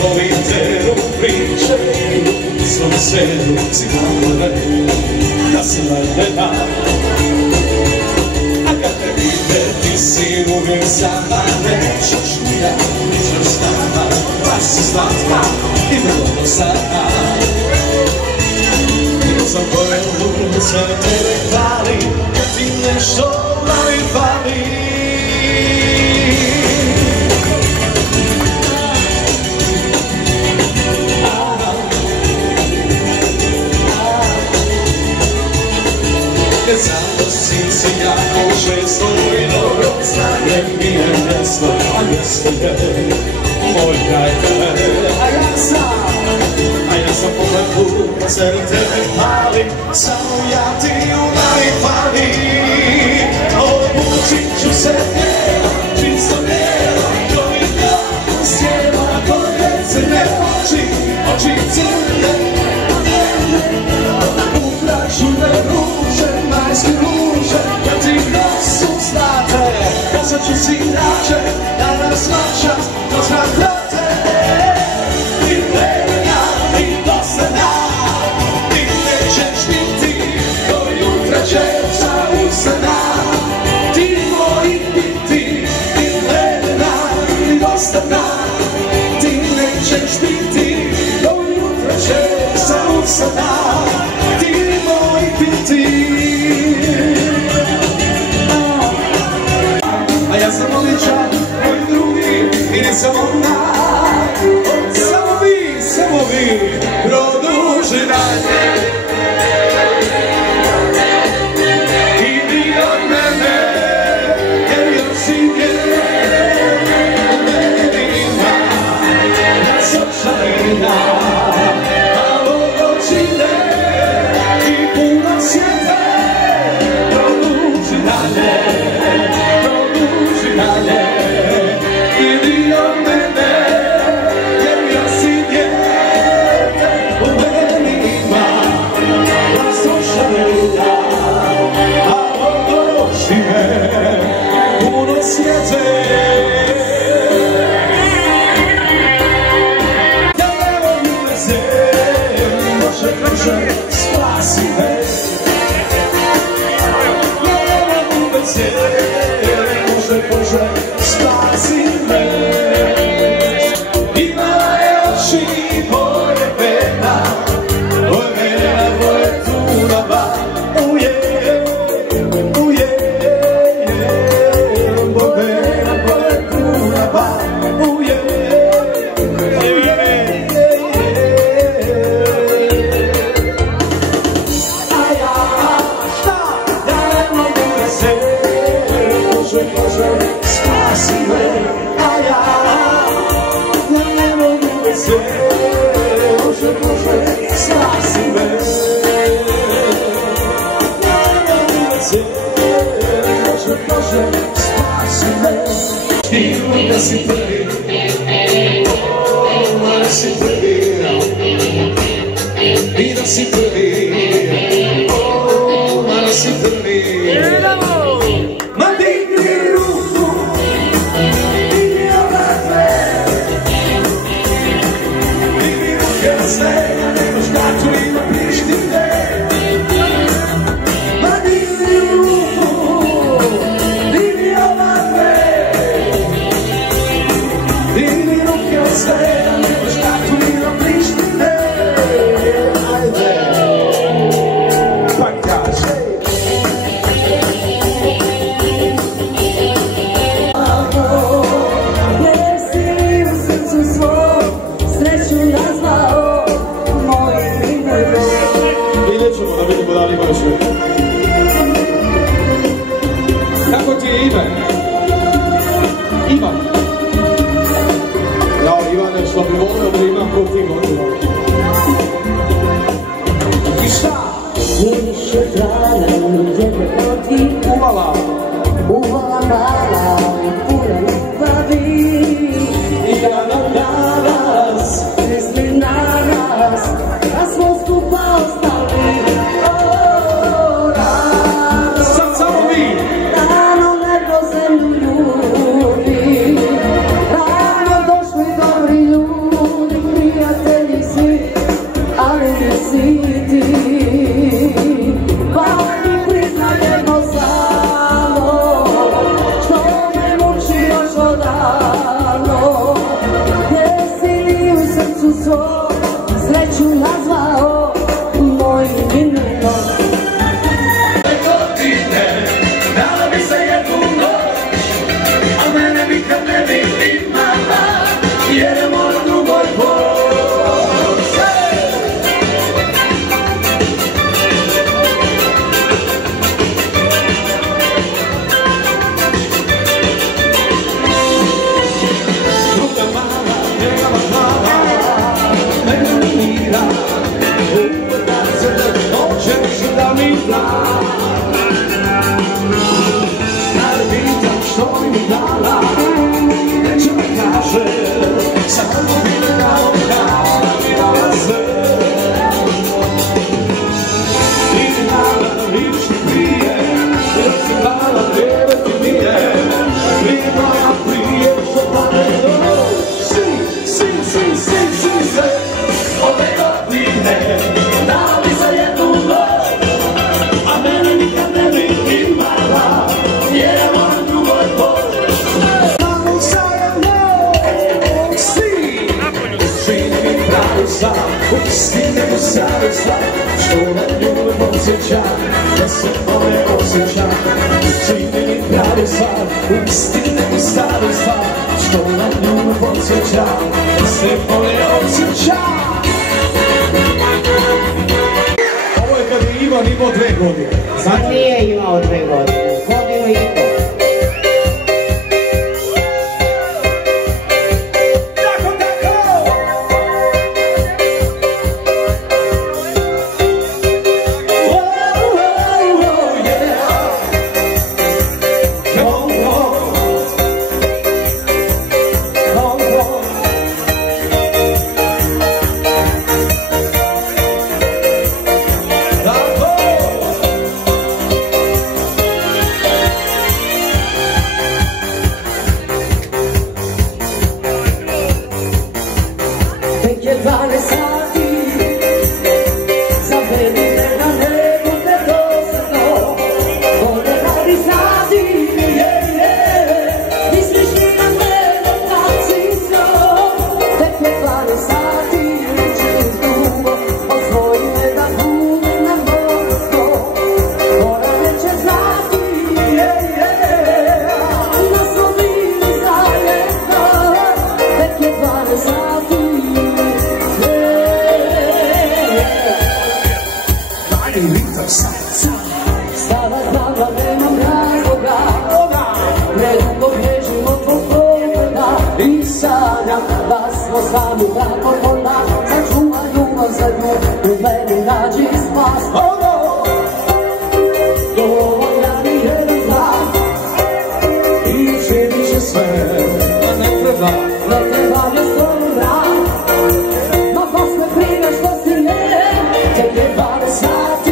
soliteru pričaju svom sedu cigarre da se najdena. A kad te vide ti si uvijek sama, nećeš mi ja, ničeš s nama, baš si slatka i vrlo sana. Bio sam koju sve tebe hvali, kad ti nešto mali fali. Zato si jako često i dobro znaje mi je mjesto, a mjesto je moj kraj tebe. A ja sam pogled u cer tebe pali, samo ja ti u mali fali. Obučit ću se njeno, čisto njeno, to mi dobro sjelo, ako recene oči, oči crne. Upražune ruže, majske ruže, kad ti nosu znate, posad ću si rače, da nas noćas kroz nakrate. Ti nevina, ti dosadna, ti nećeš biti do jutra čevca usana. Ti moji biti, ti nevina, ti dosadna, ti nećeš biti do jutra čevca usana. A ja sam odličan, moj drugi, i nisam ona. Samo vi, produži dalje. Idi od mene, jer još si nema razočarina. Malo noćine i puno sjete, produži dalje. Idi od mene, jer ja si dijete, u meni ima razočarina, a odnosi me puno sjete. Ja ne mogu da se, može, spasi me. Ja ne mogu da se, može, spasi me. Imala je oči moje pena, tvoje tunava. Bojena tvoje tunava. A ja, šta? Ja ne mogu da se, može, spasi me. A ja ne mogu da se, može, spasi me. Ne mogu da se, može, spasi me. I da si prvi, da si prvi, i da si prvi, da si prvi. Ma digni ruku, digni obratve, digni ruke na sve, a nemaš kartu i na Prištine. Ma digni ruku, digni obratve, digni ruke na sve, a nemaš kartu i na Prištine. Ajde, pa kaži. Kako ti je ime? Ivan. Ja, Ivane, što bi volio da imam ko ti volio. I šta? Više dana tebe proti Uvala mala puna ljubavi. I kada danas Misli na nas, da smo skupa ostali. sad samo vi. Rano nebo zemlju ljubi, rano došli dobri ljudi. to sreću nazvao mojim imenom. Godine, dala bi se jednu noć, a mene nikad ne bi imala, jer je moj drugoj poć. Druga mala, njegova glava, mene mira, upada se da hoćeš da mi da. Kad pitam što mi dala, neće mi kaže, samo mi ne dao kao da mi dala sve. Ti nada ništa prije, jer si dala tebe ti nije, prije moja prije što pade do noć. Si, ove godine, dala bi za jednu noć, a mene nikad ne bi imala, jer je moj drugoj poć. Samo zajedno, čini mi pravi sam, stine mi savjesta, što na nju me podsjeća, da se moje osjeća. Čini mi pravi sam, stine mi savjesta, što na nju me podsjeća, da se moje osjeća. Ovo je kad je Ivan imao 2 godine. Sad nije imao 2 godine, godinu i pol. Stava glava, nemam razloga, predugo bježim od tvog pogleda i sanjam da smo sami kako onda sačuva ljubav za nju, u meni nađi spas. Dovolja mi jedan znak i čini će sve, ne treba me stvarno vrat, ma baš me briga što si ne, tek je 12 sati.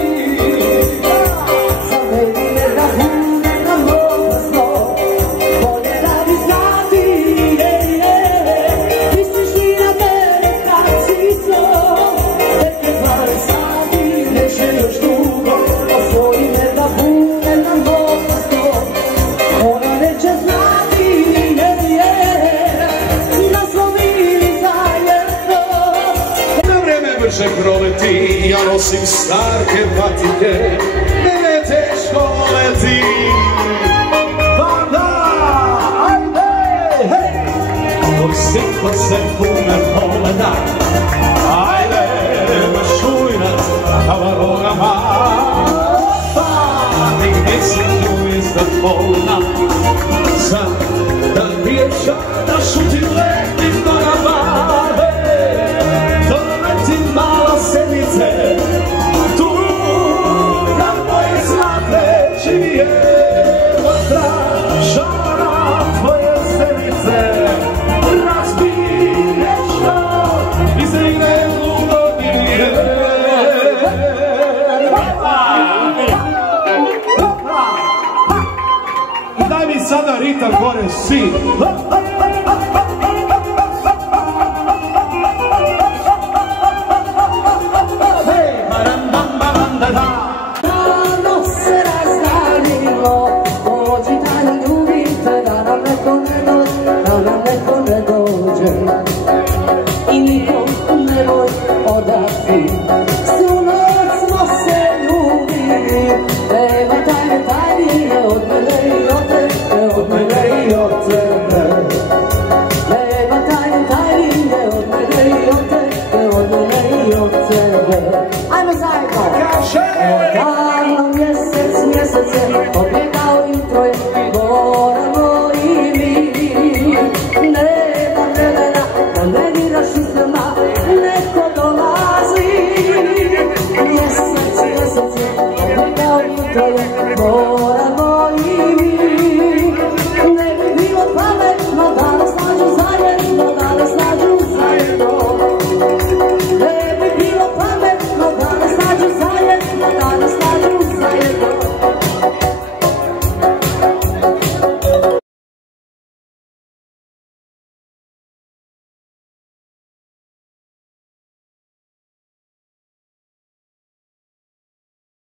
Proleti, ja nosim starke patike, mene teško leti. Pa da, ajde, hej! Dok sitno se pume pogleda, ajde, šujnat kavarogama. Pa ti nisi tu iznad polna, sam da vijeća da šutim letim nogama. Mala senice, tu na moje zlate čije vatra, žara tvoje senice, razbi nešto i zrine ludovije. Daj mi sada ritam gore svi. I nikom da si